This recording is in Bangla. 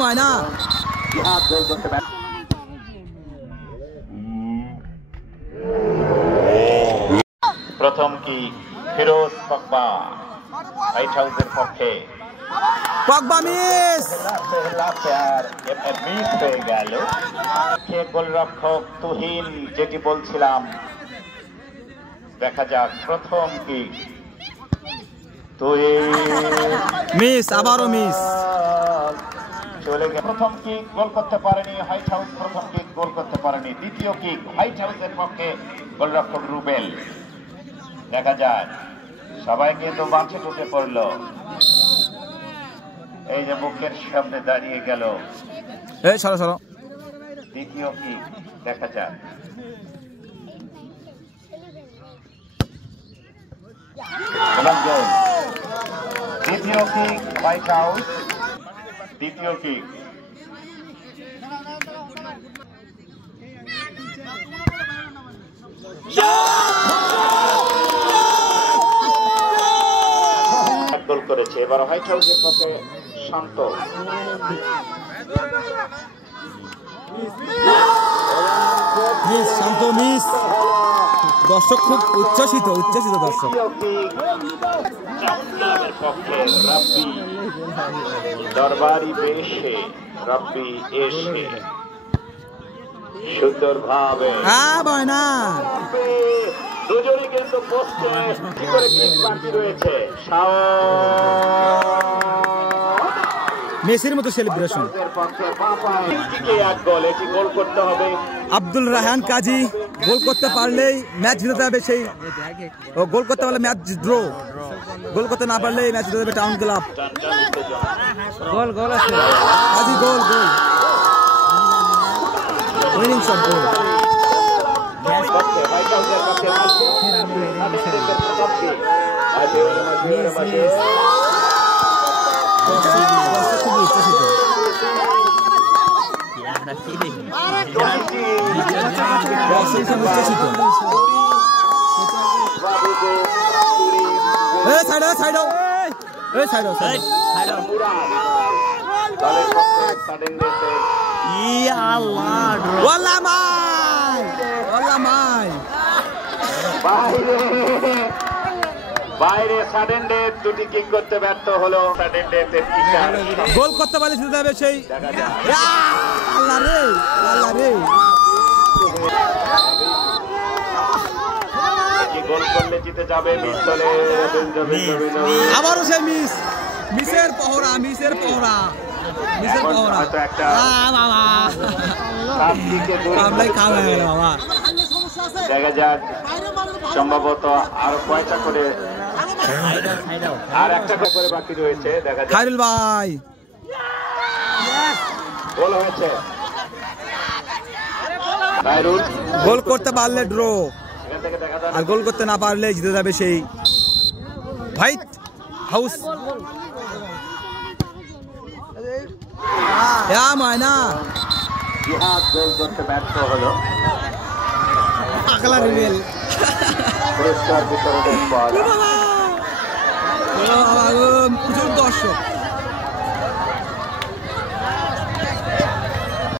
ময়না প্রথম কি ফিরোজ পগবা হোয়াইট হাউসের পক্ষে পগবা মিস মিস হয়ে গেল। গোলরক্ষক তুহিন যেটি বলছিলাম, দেখা যাক প্রথম কি মিস, আবারও মিস চলে গেল। প্রথম কিক গোল করতে পারেনি হোয়াইট হাউস, প্রথম কিক গোল করতে পারেনি। দ্বিতীয় কিক হোয়াইট হাউসের পক্ষে গোলরক্ষক রুবেল। দেখা যায় সবাই কিন্তু বাঁচে ঢুকে পড়লো। এই যে বুকের সামনে দাঁড়িয়ে গেল। দ্বিতীয় কিক দেখা যায়। দ্বিতীয় কিক হোয়াইট হাউস, দ্বিতীয় কিক গোল করেছে। এবার হোয়াইট হাউসের পক্ষে শান্ত। শান্ত মিস। দর্শক খুব উচ্ছ্বসিত দর্শক। পক্ষে রাব্বি দরবারি বেশে, রাব্বি এসে সুন্দরভাবে দুজনই কিন্তু পোস্টে কি করে ক্লিক বাকি রয়েছে। মেসির মতো সেলিব্রেশন। এক গোল, এটি গোল করতে হবে। আব্দুল রায়হান কাজী গোল করতে পারলেই ম্যাচ জিতে যাবে। সেই গোল করতে পারলে ম্যাচ ড্র, গোল করতে না পারলে ম্যাচ জিতে যাবে টাউন ক্লাব। গোল আছে কাজী, গোল উইনিং শট, গোল। খুব উচ্ছ্বসিত। বাইরে সাডেন ডেথ, দুটি কিক করতে ব্যর্থ হলো। সাডেন ডেথের কিকার গোল করতে পারলে জিতে যাবে সেই। আল্লাহ রে গোল করলে জিতে যাবে। মিস হলে আবারও সেই মিসের পহরা। দেখা যাক সম্ভবত আরো কয়টা করে, আর একটা করে বাকি রয়েছে। দেখা যাক খায়রুল ভাই গোল হয়েছে। গোল করতে পারলে ড্র, আর গোল করতে না পারলে জিতে যাবে সেই হোয়াইট হাউস। ময়না গোল করতে ব্যর্থ হলো। পুরস্কার বিতরণের পর প্রচুর দর্শক।